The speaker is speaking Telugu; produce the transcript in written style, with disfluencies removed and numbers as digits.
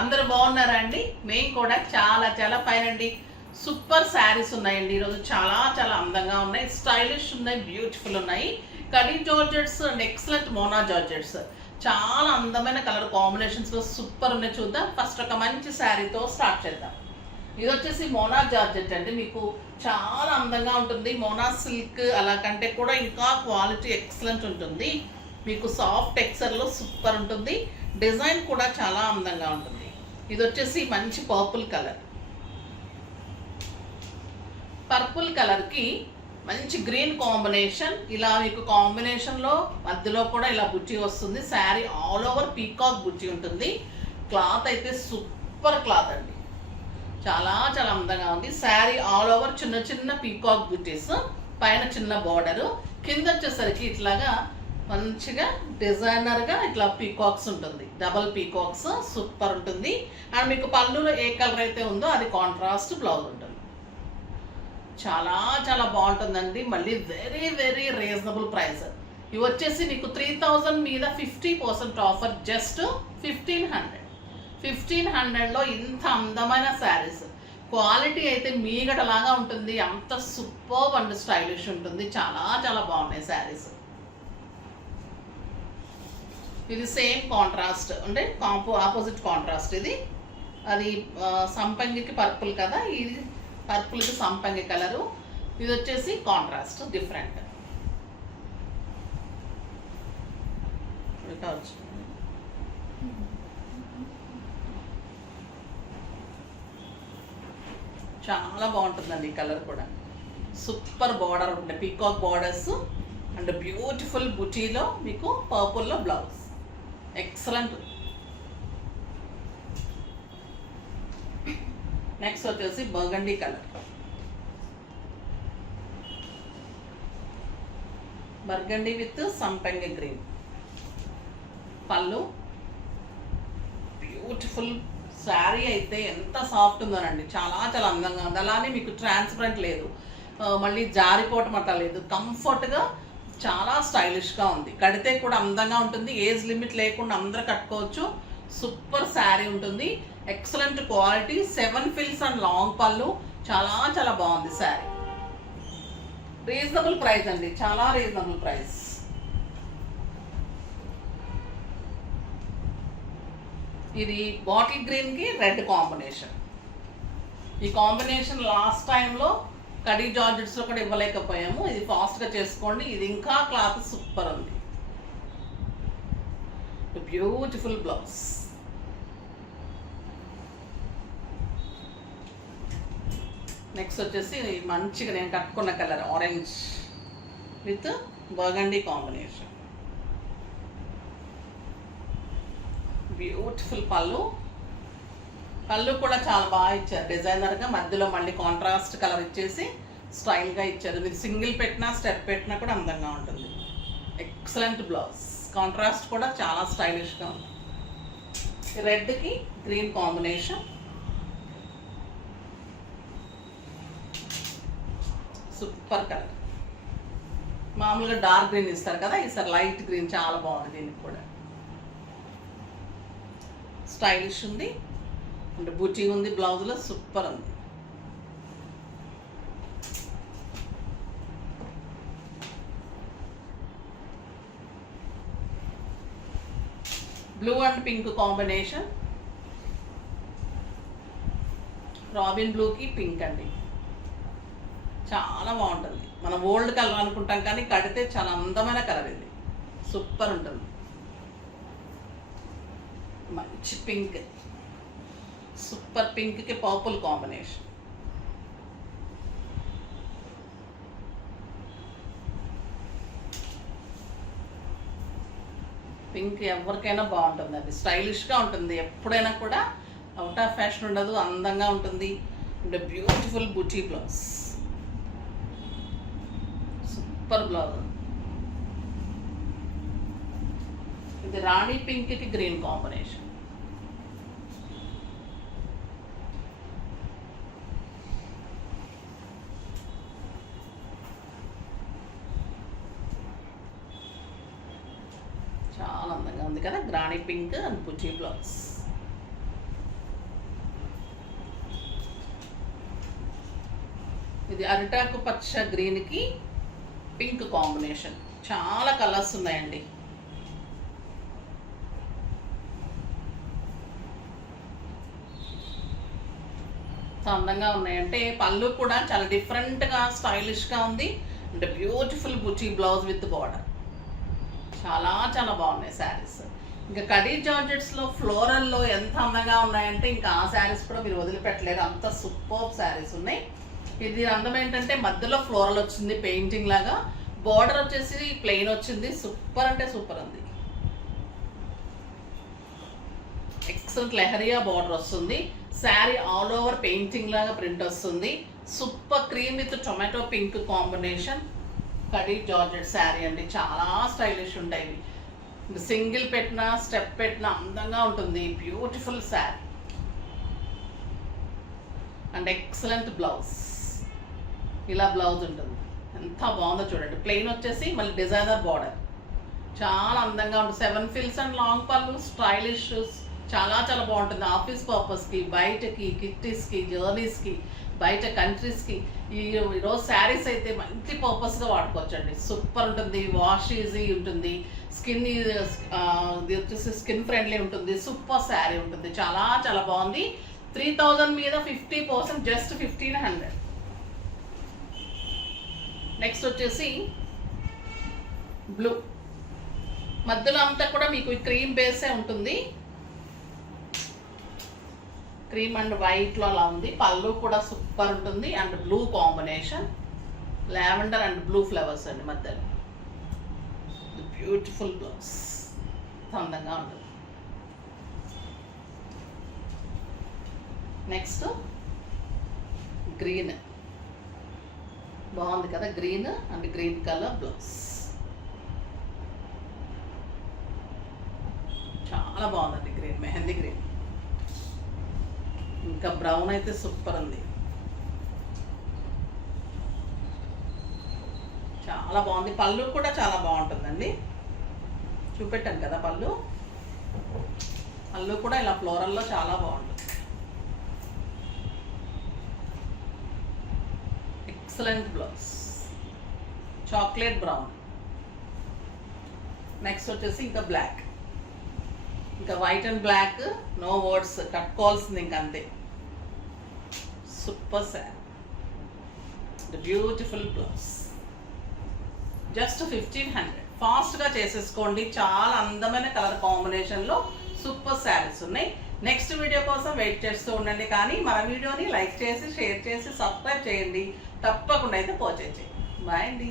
అందరూ బాగున్నారా అండి? మేము కూడా చాలా ఫైన్ అండి. సూపర్ శారీస్ ఉన్నాయండి. ఈరోజు చాలా అందంగా ఉన్నాయి, స్టైలిష్ ఉన్నాయి, బ్యూటిఫుల్ ఉన్నాయి. Khadi georgettes and excellent Mona georgettes. చాలా అందమైన కలర్ కాంబినేషన్స్లో సూపర్ ఉన్నాయి. చూద్దాం. ఫస్ట్ ఒక మంచి శారీతో స్టార్ట్ చేద్దాం. ఇది వచ్చేసి మోనా జార్జెట్ అండి. మీకు చాలా అందంగా ఉంటుంది. మోనా సిల్క్ అలా కంటే కూడా ఇంకా క్వాలిటీ ఎక్సలెంట్ ఉంటుంది. మీకు సాఫ్ట్ టెక్స్చర్లో సూపర్ ఉంటుంది. డిజైన్ కూడా చాలా అందంగా ఉంటుంది. ఇది వచ్చేసి మంచి పర్పుల్ కలర్. పర్పుల్ కలర్కి మంచి గ్రీన్ కాంబినేషన్. ఇలా మీకు కాంబినేషన్లో మధ్యలో కూడా ఇలా బుట్టి వస్తుంది. శారీ ఆల్ ఓవర్ పీకాక్ బుట్టి ఉంటుంది. క్లాత్ అయితే సూపర్ క్లాత్ అండి. చాలా అందంగా ఉంది. శారీ ఆల్ ఓవర్ చిన్న పీకాక్ బుట్టీస్, పైన చిన్న బార్డరు, కింద వచ్చేసరికి ఇట్లాగా మంచిగా డిజైనర్గా ఇట్లా పీకాక్స్ ఉంటుంది. డబల్ పీకాక్స్ సూపర్ ఉంటుంది. అండ్ మీకు పళ్ళులో ఏ కలర్ అయితే ఉందో అది కాంట్రాస్ట్ బ్లౌజ్ ఉంటుంది. చాలా బాగుంటుందండి. మళ్ళీ వెరీ రీజనబుల్ ప్రైస్. ఇవి వచ్చేసి మీకు 3000 మీద 50% ఆఫర్. జస్ట్ 1500లో ఇంత అందమైన శారీస్. క్వాలిటీ అయితే మీగడలాగా ఉంటుంది. అంత సూపర్ అండ్ స్టైలిష్ ఉంటుంది. చాలా బాగున్నాయి శారీస్. ఇది సేమ్ కాంట్రాస్ట్ అంటే ఆపోజిట్ కాంట్రాస్ట్. ఇది అది సంపంగికి పర్పుల్ కదా, ఇది పర్పుల్కి సంపంగి కలరు. ఇది వచ్చేసి కాంట్రాస్ట్ డిఫరెంట్. చాలా బాగుంటుందండి ఈ కలర్ కూడా. సూపర్ బార్డర్ ఉంటాయి, పీకాక్ బార్డర్స్ అండ్ బ్యూటిఫుల్ బుటీలో మీకు పర్పుల్లో బ్లౌజ్. ఎక్సలెంట్. నెక్స్ట్ వచ్చేసి బర్గండీ కలర్. బర్గండీ విత్ సంపంగి గ్రీన్. పళ్ళు బ్యూటిఫుల్. శారీ అయితే ఎంత సాఫ్ట్ ఉందోనండి. చాలా అందంగా ఉంది. అలానే మీకు ట్రాన్స్పరెంట్ లేదు, మళ్ళీ జారిపోవటం అట్లా లేదు. కంఫర్ట్గా చాలా స్టైలిష్గా ఉంది. కడితే కూడా అందంగా ఉంటుంది. ఏజ్ లిమిట్ లేకుండా అందరూ కట్టుకోవచ్చు. సూపర్ శారీ ఉంటుంది. Excellent quality. 7 ఫిల్స్ అండ్ లాంగ్ పళ్ళు. చాలా బాగుంది శారీ. రీజనబుల్ ప్రైస్ అండి, చాలా రీజనబుల్ ప్రైస్. ఇది బాటిల్ గ్రీన్కి రెడ్ కాంబినేషన్. ఈ కాంబినేషన్ లాస్ట్ టైంలో కడీ జార్జెట్స్లో కూడా ఇవ్వలేకపోయాము. ఇది ఫాస్ట్గా చేసుకోండి. ఇది ఇంకా క్లాత్ సూపర్ ఉంది. Beautiful blouse. నెక్స్ట్ వచ్చేసి మంచిగా నేను కట్టుకున్న colour orange with burgundy combination. Beautiful పళ్ళు. పళ్ళు కూడా చాలా బాగా ఇచ్చారు డిజైనర్గా. మధ్యలో మళ్ళీ కాంట్రాస్ట్ కలర్ ఇచ్చేసి స్టైల్గా ఇచ్చారు. మీరు సింగిల్ పెట్టినా స్టెప్ పెట్టినా కూడా అందంగా ఉంటుంది. Excellent blouse. కాంట్రాస్ట్ కూడా చాలా స్టైలిష్గా ఉంది. రెడ్కి గ్రీన్ కాంబినేషన్. Super colour. మామూలుగా డార్క్ గ్రీన్ ఇస్తారు కదా, ఈసారి లైట్ గ్రీన్ చాలా బాగుంది. దీనికి కూడా స్టైలిష్ ఉంది అండ్ బుటీ ఉంది. బ్లౌజ్లో సూపర్ ఉంది. Blue and pink combination. Robin బ్లూకి పింక్ అండి. చాలా బాగుంటుంది. మనం ఓల్డ్ కలర్ అనుకుంటాం కానీ కడితే చాలా అందమైన కలర్. ఇది సూపర్ ఉంటుంది. మంచి పింక్. సూపర్ పింక్కి పర్పుల్ కాంబినేషన్. పింక్ ఎవరికైనా బాగుంటుంది. అది స్టైలిష్గా ఉంటుంది. ఎప్పుడైనా కూడా అవుట్ ఆఫ్ ఫ్యాషన్ ఉండదు, అందంగా ఉంటుంది. And beautiful buti blouse. Super blouse. ఇది రాణి పింక్కి గ్రీన్ కాంబినేషన్. చాలా అందంగా ఉంది కదా, granny pink and buti blouse. ఇది అరిటాకు పచ్చ గ్రీన్కి పింక్ కాంబినేషన్. చాలా కలర్స్ ఉన్నాయండి. అందంగా ఉన్నాయంటే పళ్ళు కూడా చాలా డిఫరెంట్గా స్టైలిష్గా ఉంది. అంటే beautiful Buchi blouse with border. చాలా చాలా బాగున్నాయి శారీస్. ఇంకా కడీ జార్జెట్స్లో ఫ్లోరల్లో ఎంత అందంగా ఉన్నాయంటే ఇంకా ఆ శారీస్ కూడా మీరు వదిలిపెట్టలేరు, అంత సూపర్ శారీస్ ఉన్నాయి. ఇది అందం ఏంటంటే మధ్యలో ఫ్లోరల్ వచ్చింది పెయింటింగ్ లాగా, బార్డర్ వచ్చేసి ప్లెయిన్ వచ్చింది. సూపర్ అంటే సూపర్ ఉంది. ఎక్సలెంట్ లెహరియా బార్డర్ వస్తుంది. శారీ ఆల్ ఓవర్ పెయింటింగ్ లాగా ప్రింట్ వస్తుంది. Super cream with tomato pink combination khadi georgette sari అండి. చాలా స్టైలిష్ ఉంటాయి. సింగిల్ పెట్టినా స్టెప్ పెట్టినా అందంగా ఉంటుంది. Beautiful sari and excellent blouse. ఇలా బ్లౌజ్ ఉంటుంది. ఎంత బాగుందో చూడండి. ప్లెయిన్ వచ్చేసి మళ్ళీ డిజైనర్ బార్డర్. చాలా అందంగా ఉంటుంది. 7 ఫిల్స్ అండ్ లాంగ్ పళ్ళు, స్టైలిష్, చాలా చాలా బాగుంటుంది. ఆఫీస్ పర్పస్కి, బయటకి, కిట్టీస్కి, జర్నీస్కి, బయట కంట్రీస్కి ఈరోజు శారీస్ అయితే మంచి పర్పస్గా వాడుకోవచ్చండి. సూపర్ ఉంటుంది. వాష్ ఈజీ ఉంటుంది. స్కిన్ ఇది వచ్చేసి స్కిన్ ఫ్రెండ్లీ ఉంటుంది. సూపర్ శారీ ఉంటుంది. చాలా చాలా బాగుంది. 3000 మీద 50%, జస్ట్ 1500. నెక్స్ట్ వచ్చేసి బ్లూ. మధ్యలో అంతా కూడా మీకు క్రీమ్ బేసే ఉంటుంది. క్రీమ్ అండ్ వైట్లో అలా ఉంది. పళ్ళు కూడా సూపర్ ఉంటుంది. And blue combination, lavender and blue flowers అండి మధ్యలో. బ్యూటిఫుల్ బ్లౌజ్, అందంగా ఉంటుంది. Next green. బాగుంది కదా, green and green colour blouse. చాలా బాగుందండి గ్రీన్, మెహందీ గ్రీన్. ఇంకా బ్రౌన్ అయితే సూపర్ ఉంది. చాలా బాగుంది. పళ్ళు కూడా చాలా బాగుంటుందండి. చూపెట్టాను కదా పళ్ళు. పళ్ళు కూడా ఇలా ఫ్లోరల్లో చాలా బాగుంటుంది. Excellent blouse, chocolate brown. Next వచ్చేసి ఇంకా బ్లాక్. ఇంకా white and black, no words, కట్టుకోవాల్సింది ఇంక అంతే. Super sari, beautiful blouse. Just 1500. ఫాస్ట్గా చేసేసుకోండి. చాలా అందమైన కలర్ కాంబినేషన్లో సూపర్ శారీస్ ఉన్నాయి. నెక్స్ట్ వీడియో కోసం వెయిట్ చేస్తూ ఉండండి. కానీ మన వీడియోని లైక్ చేసి, షేర్ చేసి, సబ్స్క్రైబ్ చేయండి. తప్పకుండా అయితే పర్చేజ్ చేయండి. బాయ్ అండి.